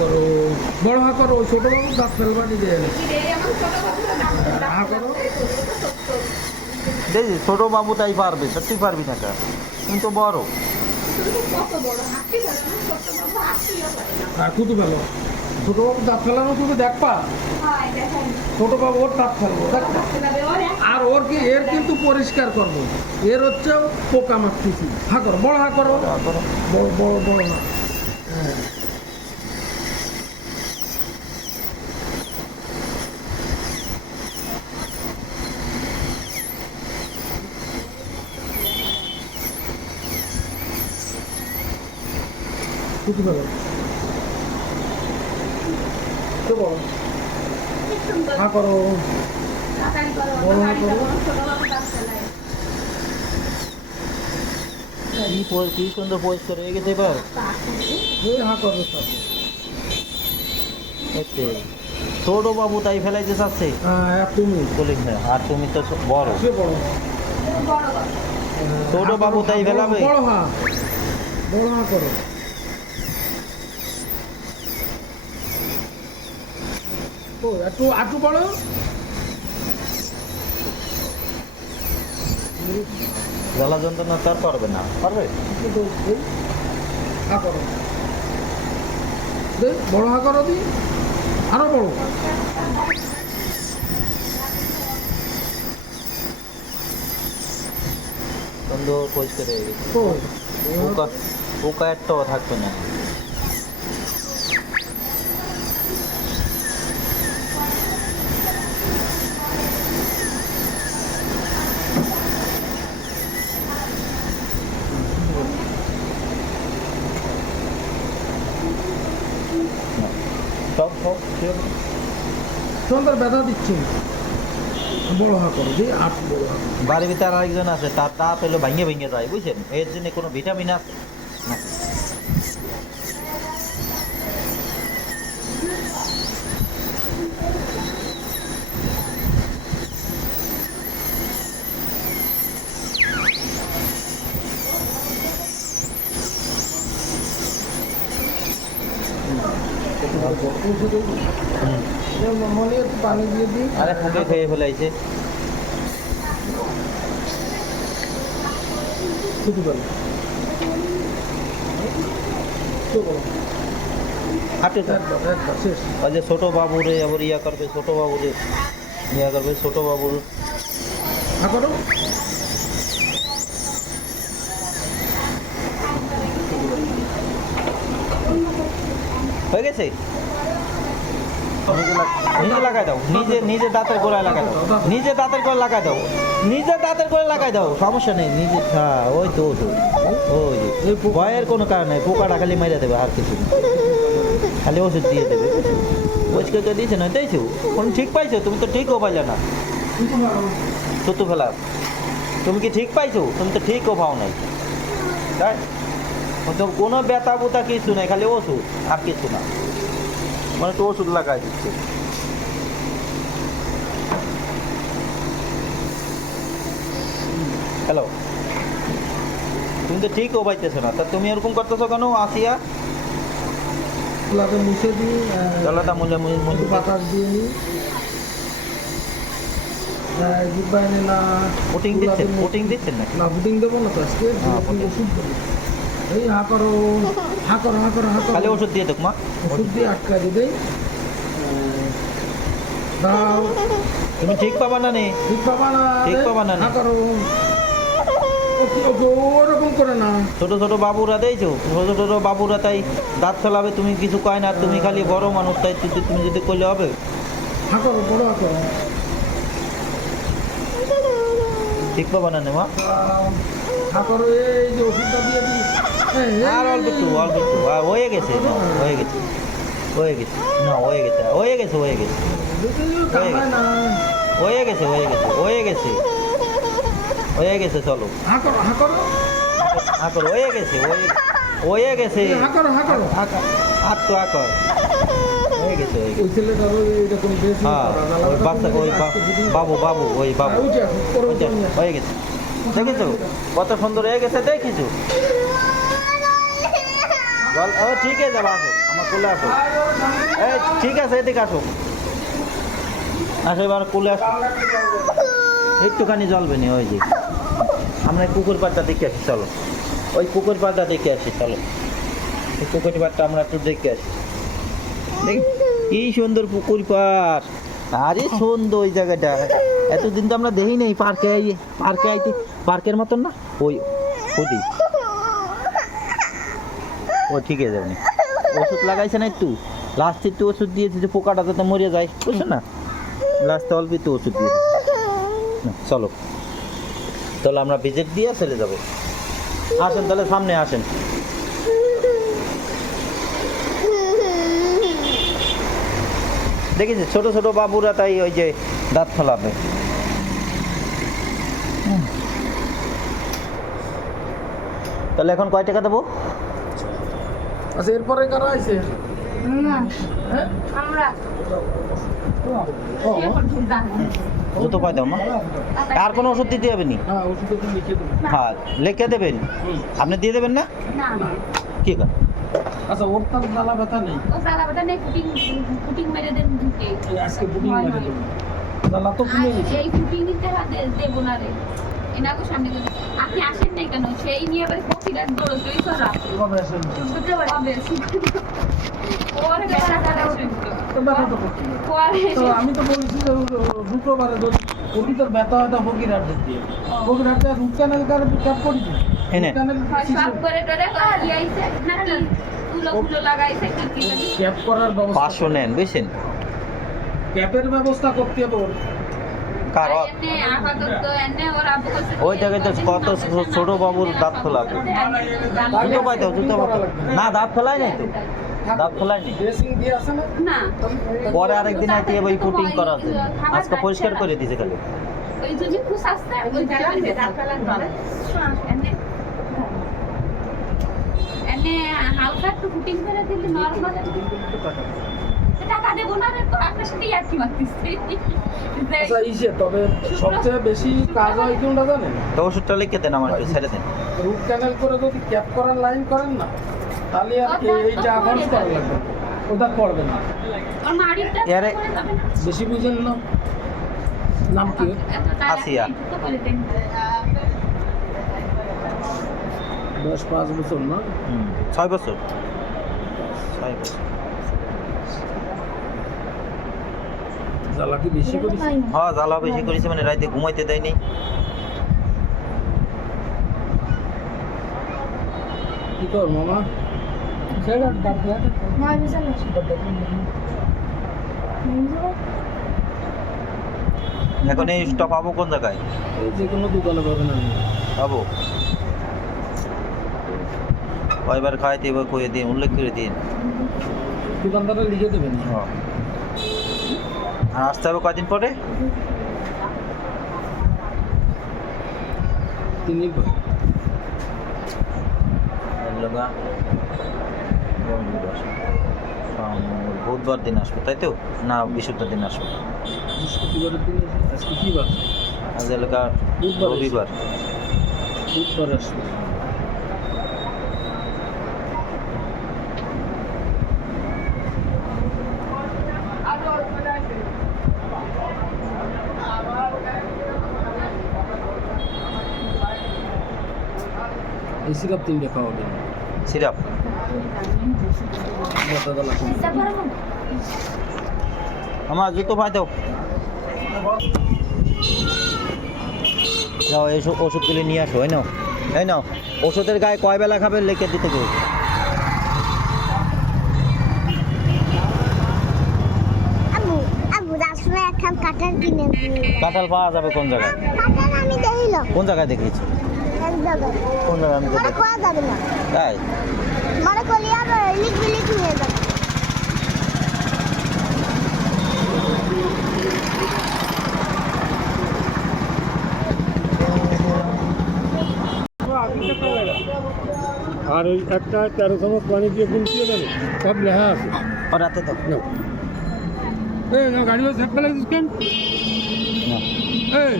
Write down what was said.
করো, বড় হা করো, ছোট বাবু দাঁত ফেলবা নিজে। হা করো, দেখি ছোট বাবু তাই পারবে, তা তুই পারবি না কা, তুমি তো বড়। কুতু ফেলো, ছোট বাবু দাঁত ফেলানো তুমি দেখবা, ছোট বাবু ওর দাঁত ফেলবো দেখবা। আর ওর কি এর কিন্তু পরিষ্কার করবো, এর হচ্ছে পোকা মারতেছি। হা করো, বড় হা করো, বড় বড় বড় হা। হ্যাঁ, কুতু ফেলো, তো বড় হা করো, বড় হা করো। কি সুন্দর পরিষ্কার হয়ে গেছে এবার। এই হা করো সব। দেখতে ছোট বাবু তাই ফেলাইতে চাচ্ছে। হ্যাঁ, তুমি বলি হ্যাঁ, আর তুমি তো বড়। সে বড়। ছোট বাবু তাই ফেলাবে। বড় হা, বড় হা করো। ও একটু আটু বড়। জ্বালা যন্ত্রণা তার পারবে না, পারবে। হা করো, দে বড় হা করো, দি আরো বড়। সুন্দর পরিষ্কার হয়ে গেছে। তো পোকা পোকা একটাও থাকবে না। সব সব সুন্দর ব্যথা দিচ্ছি। বড় হা করো, দি আট বড় হা করো। বাড়ির ভিতরে আরেকজন আছে, তার দাঁত হলো ভেঙে ভেঙে যায়, বুঝছেন। এর জন্য কোনো ভিটামিন আছে নাকি? মনে একটু পানি দিয়ে দিই। আরে ফুকে খেয়ে ফেলাইছে। শুধু গেল তো বড়। হাঁটে তো। একবার একবার শেষ। ওই যে ছোট বাবুরে আবার ইয়া করবে, ছোট বাবুরে ইয়া করবে, ছোট বাবুর। হা করো, হয়ে গেছে। নিজে লাগাই দাও, নিজে নিজে দাঁতের গোড়ায় লাগাই দাও, নিজে দাঁতের গোড়ায় লাগাই দাও, নিজে দাঁতের গোড়ায় লাগাই দাও, সমস্যা নেই। নিজে হ্যাঁ, ওই তো ওই তো, ওই যে ভয়ের কোনো কারণ নেই। পোকাটা খালি মেরে দেবে, আর কিছু না। খালি ওষুধ দিয়ে দেবে। পরিষ্কার করে দিয়েছে না, দিয়েছো কোন ঠিক পাইছো? তুমি তো ঠিকও পাইলে না। থুতু ফেলা, তুমি কি ঠিক পাইছো? তুমি তো ঠিকও পাও নাই, তাই তো। কোনো ব্যথা বুথা কিছু নাই, খালি ওষুধ আর কিছু না। মানে তো ওষুধ লাগাই দিচ্ছে। হ্যালো, তুমি তো ঠিকও পাইতেছো না, তা তুমি এরকম করতেছো কেন? আসিয়া গলাটা মুছে দিই, জলাটা মুলে মুলে বাতাস দিয়ে নিই। জিব্বাই না পুটিং দিচ্ছেন, পুটিং দিচ্ছেন নাকি? না, পুটিং দেবো না তো আজকে। হ্যাঁ, ওষুধ দেবো। এই হা করো, হা করো, হা করো, হা করো। খালি ওষুধ দিয়ে দেখ মা। ওষুধ দিয়ে আটকা দিয়ে দেই। দাও, তুমি ঠিক পাবা না নে। ঠিক পাবা না। ঠিক পাবা না। হা করো। ওরকম করে না। ছোট ছোট বাবুরা দেয়ছো, ছোট ছোট বাবুরা তাই দাঁত ফেলাবে, তুমি কিছু কয় না। তুমি খালি বড় মানুষ, তাই তুমি যদি করলে হবে। হা করো, বড় হা করো। ঠিক পাবা না নে মা। হা করো, এই যে ওষুধটা দিয়ে দিই। আর অল্প একটু, অল্প একটু। হয়ে গেছে না, হয়ে গেছে, হয়ে গেছে না, হয়ে গেছে, হয়ে গেছে, হয়ে গেছে, কামায় না। হয়ে গেছে, হয়ে গেছে, হয়ে গেছে, হয়ে গেছে। চলো হা করো, হা করো। হা করো, হয়ে গেছে, হয়ে গেছে। হা করো, হা করো। হাত তো হা কর। হয়ে গেছে, হয়ে ওই গেছে। ছেলেটারও এইরকম বেশি হ্যাঁ, ওই বাচ্চা, ওই বাবু, বাবু, ওই বাবু। ওই যে ওর ওই যে, হয়ে গেছে, দেখেছো কত সুন্দর হয়ে গেছে, দেখিছো। জল ও ঠিক আছে যাবো, আসো আমার কোলে আসো। এই ঠিক আছে, এদিকে আসো, আসো এবার কোলে আসো। একটুখানি জলবে নি, ওই যে আমরা পুকুর পাড়টা দেখে আসি, চলো ওই পুকুর পাড়টা দেখে আসি, চলো এই পুকুর পাড়টা আমরা একটু দেখে আসি। দেখ কি সুন্দর পুকুর পাড়, আরে সুন্দর ওই জায়গাটা, এতদিন তো আমরা দেখি নাই। পার্কে আইতে পার্কের মতন না, ওই ওদি ও ঠিক আছে যাবে। ওষুধ লাগাইছে না একটু, লাস্টে একটু ওষুধ দিয়েছে যে পোকাটা যাতে মরে যায়, বুঝছো না, লাস্টে অল্প একটু ওষুধ দিয়েছে। চলো তাহলে আমরা ভিজিট দিয়ে চলে যাবো। আসেন তাহলে সামনে আসেন। দেখেছি ছোট ছোট বাবুরা, তাই ওই যে দাঁত ফেলাবে। তাহলে এখন কয় টাকা দেবো? আচ্ছা এরপরে কারা আছে? হ্যাঁ? ও, জুতো পাই দাও না, আর কোনো ওষুধ দিতে হবে নি? হ্যাঁ ওষুধ একটু লিখে দেবো। হ্যাঁ লিখে দেবেন, আপনি দিয়ে দেবেন না? কি কর? আচ্ছা ওর তার জ্বালা ব্যথা নেই, আজকে বুকিং মেরে দেবো। জ্বালা তো কমে গেছে। আপনি আসেন নাই কেন? সেই নিয়ে আবার কপিরাত দৌড়দৌড়ি করা। এভাবে আসেন। পরে ব্যথাটা তো ব্যথা তো করছে না। পরে তো আমি তো বলেছি যে শুক্রবারে যদি ওটি তোর ব্যথা হয় তা ফকিরহাট দিয়ে ফকিরহাটে রুট ক্যানেল ক্যাপ করেছি। এনে। সব করে টরে কি আইছে নাকি তুলো লাগাইছে কি ক্যাপ করার ব্যবস্থা, 500 নেন, বুঝছেন? ক্যাপের ব্যবস্থা করতে হবে ওর। কারণ এনে আপাতত এনে ওর আব্বু কইছে ওই জায়গায় তো কত ছোট বাবুর দাঁত ফেলাবে। জুতো পাই দাও, জুতো পাই দাও। না দাঁত ফেলাই নাই তো, দাঁত ফেলাই নি। ড্রেসিং দিয়ে আসে না? না পরে আরেকদিন আইতে ওই পুটিং করা আছে, আজকে পরিষ্কার করে দিয়েছে খালি। ওই যদি খুশ আসছে ওই জায়গায় দাঁত ফেলান ধরে এনে এনে হালকা একটু ফুটিং করে দিলে নরমাল টাকা দেবো না রে, তো আপনার সাথে আর কি মারতেছি। আচ্ছা ইসে তবে সবচেয়ে বেশি কাজ হয় কোনটা জানেন? তো ওষুধটা লিখে দেন, আমার একটু ছেড়ে দেন। রুট ক্যানেল করে যদি ক্যাপ করার লাইন করেন না, তাহলে আর কি এইটা খরচ করা লাগবে না। ওটা করবে না, ওর মাড়িটা এরে- করে যাবে না। বেশি বুঝেন না। নাম কি? এত টাকা আসিয়া। তো করে দেন। 10-5 বছর না? 6 বছর, 6 বছর। জ্বালা কি বেশি করিস? হ্যাঁ জ্বালা বেশি করেছে, মানে রাতে ঘুমাইতে দেয়নি। কি কর মামা? এখন এই স্টপ পাবো কোন জায়গায়? এই যে কোনো দোকানে পাবেন না। পাবো কয়বার খাইতে এবার কয়ে দিন, উল্লেখ করে দিন। দোকানদারে লিখে দেবেন। হ্যাঁ। আর আসতে হবে কয়দিন পরে? 3 দিন পর। বুধবার দিন আসবো, তাই তো? না বৃহস্পতিবার দিন আসবো। বৃহস্পতিবারের দিন আজকে কি বার? আজ এলাকা বুধবার। রবিবার। বুধবার আসবে। এই সিরাপ 3টা খাওয়াবেন। সিরাপ ব্যথা জ্বালা কমবে। আমার জুতো ভাই দাও, যাও এই ওষুধগুলি নিয়ে আসো। এই নাও, এই নাও। ওষুধের গায়ে কয় বেলা খাবে লিখে দিতে গো। কাঁঠাল কিনে কাঁঠাল পাওয়া যাবে কোন জায়গায়? কাঁঠাল আমি দেখিলাম কোন জায়গায় দেখিয়েছো? এক জায়গায় কোন জায়গায় আমি তো মানে দেখি। খাওয়া যাবে না তাই মানে কলিয়া লিখবি লিখ নিয়ে যাবে আর ওই একটা 13 চামচ পানি দিয়ে গুলতিয়ে দেবে, সব লেখা আছে। ও রাতে দাও। এই গাড়ি সেফ ফেলে দিচ্ছেন নাও। এই